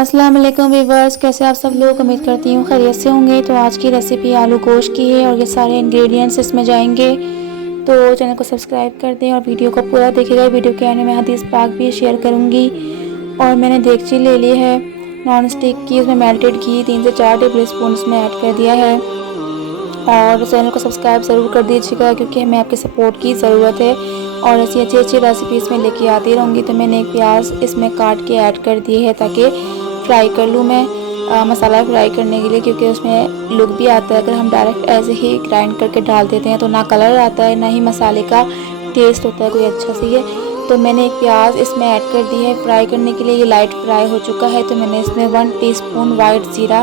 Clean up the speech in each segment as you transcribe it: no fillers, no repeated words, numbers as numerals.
अस्सलाम वालेकुम वीवर्स, कैसे आप सब लोग। उम्मीद करती हूँ खैरियत से होंगे। तो आज की रेसिपी आलू गोश्त की है और ये सारे इंग्रेडिएंट्स इसमें जाएंगे। तो चैनल को सब्सक्राइब कर दें और वीडियो को पूरा देखिएगा। वीडियो के एंड में हदीस पाक भी शेयर करूँगी। और मैंने देगची ले ली है नॉन स्टिक की, उसमें मेल्टेड घी 3 से 4 टेबल स्पून इसमें ऐड कर दिया है। और चैनल को सब्सक्राइब ज़रूर कर दीजिएगा क्योंकि हमें आपके सपोर्ट की ज़रूरत है और ऐसी अच्छी रेसिपीज़ में लेके आती रहूँगी। तो मैंने एक प्याज इसमें काट के ऐड कर दी है ताकि फ्राई कर लूँ मैं मसाला फ्राई करने के लिए, क्योंकि उसमें लुक भी आता है। अगर हम डायरेक्ट ऐसे ही ग्राइंड करके डाल देते हैं तो ना कलर आता है ना ही मसाले का टेस्ट होता है कोई अच्छा सी है। तो मैंने एक प्याज इसमें ऐड कर दी है फ्राई करने के लिए। ये लाइट फ्राई हो चुका है तो मैंने इसमें 1 टीस्पून वाइट ज़ीरा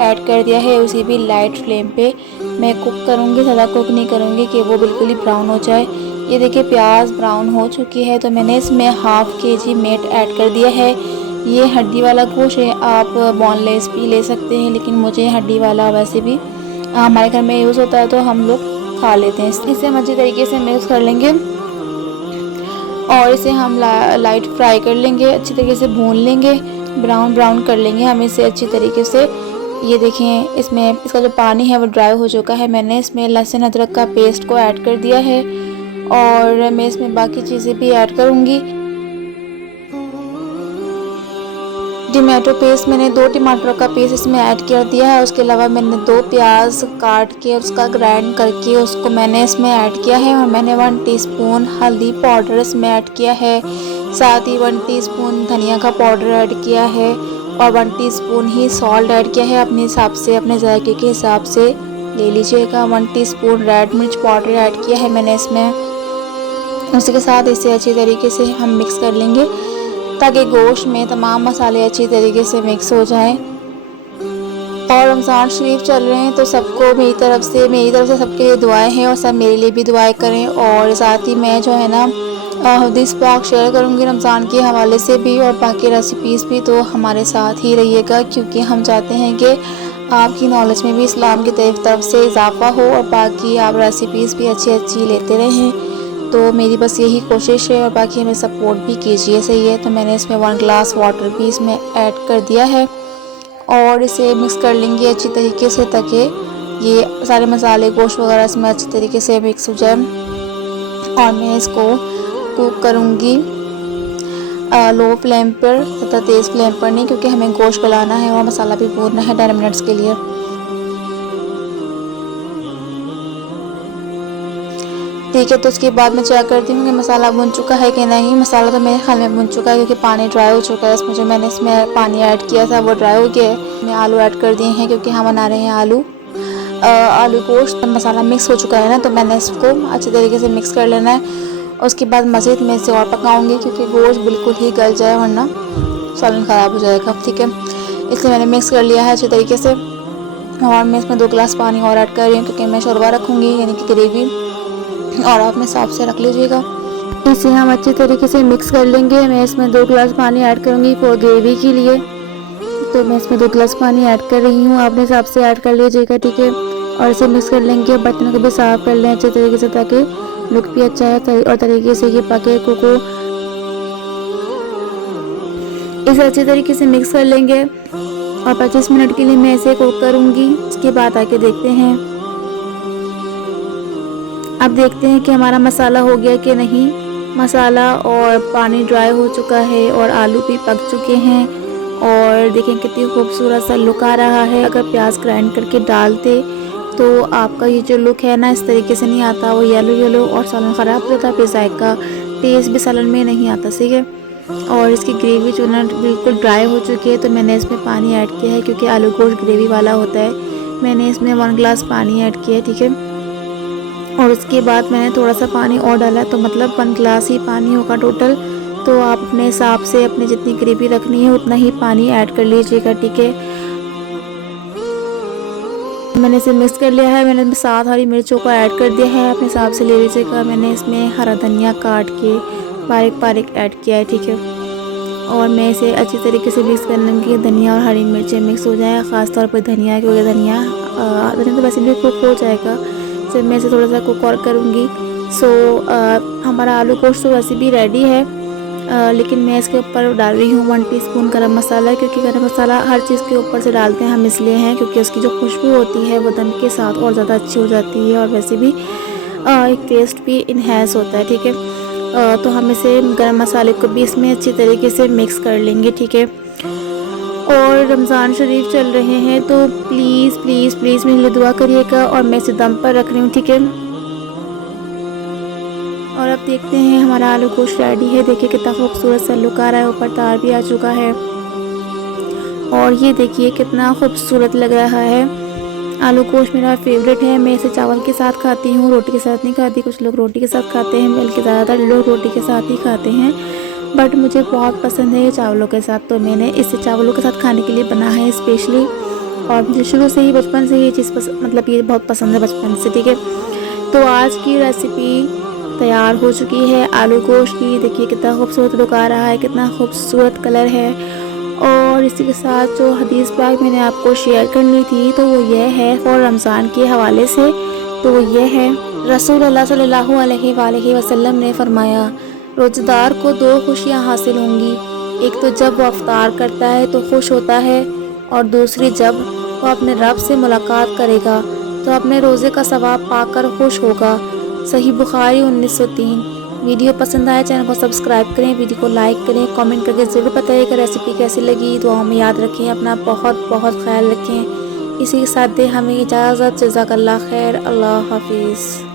ऐड कर दिया है। उसी भी लाइट फ्लेम पे मैं कुक करूँगी, ज़्यादा कुक नहीं करूँगी कि वो बिल्कुल ही ब्राउन हो जाए। ये देखिए प्याज ब्राउन हो चुकी है तो मैंने इसमें हाफ़ kg मीट ऐड कर दिया है। ये हड्डी वाला गोश्त है, आप बोनलेस भी ले सकते हैं, लेकिन मुझे हड्डी वाला वैसे भी हमारे घर में यूज़ होता है तो हम लोग खा लेते हैं। इसे हम अच्छी तरीके से मिक्स कर लेंगे और इसे हम लाइट फ्राई कर लेंगे, अच्छी तरीके से भून लेंगे, ब्राउन कर लेंगे हम इसे अच्छी तरीके से। ये देखें इसमें इसका जो पानी है वो ड्राई हो चुका है। मैंने इसमें लहसुन अदरक का पेस्ट को ऐड कर दिया है और मैं इसमें बाकी चीज़ें भी ऐड करूँगी। टमाटो पेस्ट मैंने 2 टमाटर का पेस्ट इसमें ऐड कर दिया है। उसके अलावा मैंने 2 प्याज काट के उसका ग्राइंड करके उसको मैंने इसमें ऐड किया है। और मैंने 1 टीस्पून हल्दी पाउडर इसमें ऐड किया है, साथ ही 1 टीस्पून धनिया का पाउडर ऐड किया है और 1 टीस्पून ही सॉल्ट ऐड किया है। अपने हिसाब से, अपने जायके के हिसाब से ले लीजिएगा। 1 टीस्पून रेड मिर्च पाउडर ऐड किया है मैंने इसमें। उसी के साथ इसे अच्छी तरीके से हम मिक्स कर लेंगे ताकि गोश्त में तमाम मसाले अच्छी तरीके से मिक्स हो जाएं। और रमज़ान शरीफ चल रहे हैं तो सबको मेरी तरफ से सबके लिए दुआएं हैं और सब मेरे लिए भी दुआएं करें। और साथ ही मैं जो है ना हदीस पाक शेयर करूंगी रमज़ान के हवाले से भी और बाकी रेसिपीज़ भी। तो हमारे साथ ही रहिएगा क्योंकि हम चाहते हैं कि आपकी नॉलेज में भी इस्लाम की तरफ से इजाफ़ा हो और बाकी आप रेसिपीज़ भी अच्छी लेते रहें। तो मेरी बस यही कोशिश है और बाकी हमें सपोर्ट भी कीजिए, सही है। तो मैंने इसमें 1 ग्लास वाटर भी इसमें ऐड कर दिया है और इसे मिक्स कर लेंगे अच्छी तरीके से ताकि ये सारे मसाले गोश्त वगैरह इसमें अच्छी तरीके से मिक्स हो जाए। और मैं इसको कुक करूँगी लो फ्लेम पर, तथा तेज़ फ्लेम पर नहीं, क्योंकि हमें गोश्त गलाना है और मसाला भी भूनना है 10 मिनट्स के लिए। ठीक है, तो उसके बाद मैं चेक करती हूँ कि मसाला भुन चुका है कि नहीं। मसाला तो मेरे ख्याल में भुन चुका है क्योंकि पानी ड्राई हो चुका है। इसमें जो मैंने इसमें पानी ऐड किया था वो ड्राई हो गया है। मैं आलू ऐड कर दिए हैं क्योंकि हम बना रहे हैं आलू गोश्त। मसाला मिक्स हो चुका है ना, तो मैंने इसको अच्छे तरीके से मिक्स कर लेना है। उसके बाद मज़ीद मैं इसे और पकाऊँगी क्योंकि गोश्त बिल्कुल ही गल जाए वरना सालन ख़राब हो जाएगा। ठीक है, इसलिए मैंने मिक्स कर लिया है अच्छे तरीके से। और मैं इसमें 2 गिलास पानी और ऐड कर रही हूँ क्योंकि मैं शोरबा रखूँगी, यानी कि ग्रेवी, और आप में हिसाब से रख लीजिएगा। इसे हम अच्छे तरीके से मिक्स कर लेंगे। मैं इसमें 2 गिलास पानी ऐड करूँगी फॉर ग्रेवी के लिए। तो मैं इसमें 2 गिलास पानी ऐड कर रही हूँ, अपने हिसाब से ऐड कर लीजिएगा। ठीक है, और इसे मिक्स कर लेंगे। बर्तन को भी साफ़ कर लें अच्छे तरीके से ताकि लुक भी अच्छा है और तरीके से ये पके को इसे अच्छे तरीके से मिक्स कर लेंगे। और 25 मिनट के लिए मैं इसे कुक करूँगी। उसके बाद आके देखते हैं, अब देखते हैं कि हमारा मसाला हो गया कि नहीं। मसाला और पानी ड्राई हो चुका है और आलू भी पक चुके हैं और देखें कितनी खूबसूरत सा लुक आ रहा है। अगर प्याज ग्राइंड करके डालते तो आपका ये जो लुक है ना इस तरीके से नहीं आता, वो येलो और सालन ख़राब हो जाता, फिर जायका टेस्ट भी सालन में नहीं आता, ठीक है। और इसकी ग्रेवी जो ना बिल्कुल ड्राई हो चुकी है तो मैंने इसमें पानी ऐड किया है क्योंकि आलू गोश्त ग्रेवी वाला होता है। मैंने इसमें 1 गिलास पानी ऐड किया है, ठीक है। और उसके बाद मैंने थोड़ा सा पानी और डाला, तो मतलब 1 गिलास ही पानी होगा टोटल। तो आप अपने हिसाब से अपने जितनी ग्रेवी रखनी है उतना ही पानी ऐड कर लीजिएगा, ठीक है। मैंने इसे मिक्स कर लिया है। मैंने 7 हरी मिर्चों को ऐड कर दिया है, अपने हिसाब से ले लीजिएगा। मैंने इसमें हरा धनिया काट के बारीक ऐड किया है, ठीक है। और मैं इसे अच्छी तरीके से मिक्स कर लूँगी। धनिया और हरी मिर्चें मिक्स हो जाए, ख़ासतौर पर धनिया, क्योंकि धनिया तो वैसे भी कुक हो जाएगा। फिर मैं इसे थोड़ा सा कुक और करूँगी। हमारा आलू गोश्त तो वैसे भी रेडी है लेकिन मैं इसके ऊपर डाल रही हूँ 1 टीस्पून गरम मसाला, क्योंकि गरम मसाला हर चीज़ के ऊपर से डालते हैं हम इसलिए हैं क्योंकि उसकी जो खुशबू होती है वो दम के साथ और ज़्यादा अच्छी हो जाती है और वैसे भी एक टेस्ट भी इन्हेंस होता है। ठीक है, तो हम इसे गरम मसाले को भी इसमें अच्छी तरीके से मिक्स कर लेंगे। ठीक है, और रमज़ान शरीफ चल रहे हैं तो प्लीज़ प्लीज़ प्लीज़ मेरे लिए दुआ करिएगा। और मैं इसे दम पर रख रही हूँ। ठीक है, और अब देखते हैं हमारा आलू गोश्त रेडी है। देखिए कितना खूबसूरत सा लुक आ रहा है, ऊपर तार भी आ चुका है और ये देखिए कितना खूबसूरत लग रहा है। आलू गोश्त मेरा फेवरेट है, मैं इसे चावल के साथ खाती हूँ, रोटी के साथ नहीं खाती। कुछ लोग रोटी के साथ खाते हैं, बल्कि ज़्यादातर लोग रोटी के साथ ही खाते हैं, बट मुझे बहुत पसंद है ये चावलों के साथ, तो मैंने इसे चावलों के साथ खाने के लिए बना है स्पेशली। और मुझे शुरू से ही बचपन से ये चीज़ मतलब ये बहुत पसंद है बचपन से। ठीक है, तो आज की रेसिपी तैयार हो चुकी है आलू गोश्त की। देखिए कितना खूबसूरत लुक आ रहा है, कितना खूबसूरत कलर है। और इसी के साथ जो हदीस पाक मैंने आपको शेयर करनी थी तो वो ये है, और रमज़ान के हवाले से, तो वो ये है, रसूलुल्लाह सल्लल्लाहु अलैहि वसल्लम ने फरमाया, रोज़ेदार को 2 खुशियाँ हासिल होंगी। एक तो जब वो अफ्तार करता है तो खुश होता है, और दूसरी जब वो अपने रब से मुलाकात करेगा तो अपने रोज़े का सवाब पाकर खुश होगा। सही बुखारी 1903। वीडियो पसंद आए चैनल को सब्सक्राइब करें, वीडियो को लाइक करें, कमेंट करके ज़रूर बताइए कि रेसिपी कैसी लगी। दुआओं में याद रखें, अपना बहुत बहुत ख्याल रखें। इसी के साथ दे हमें इजाज़त। जज़ाकल्लाह खैर। अल्लाह हाफिज़।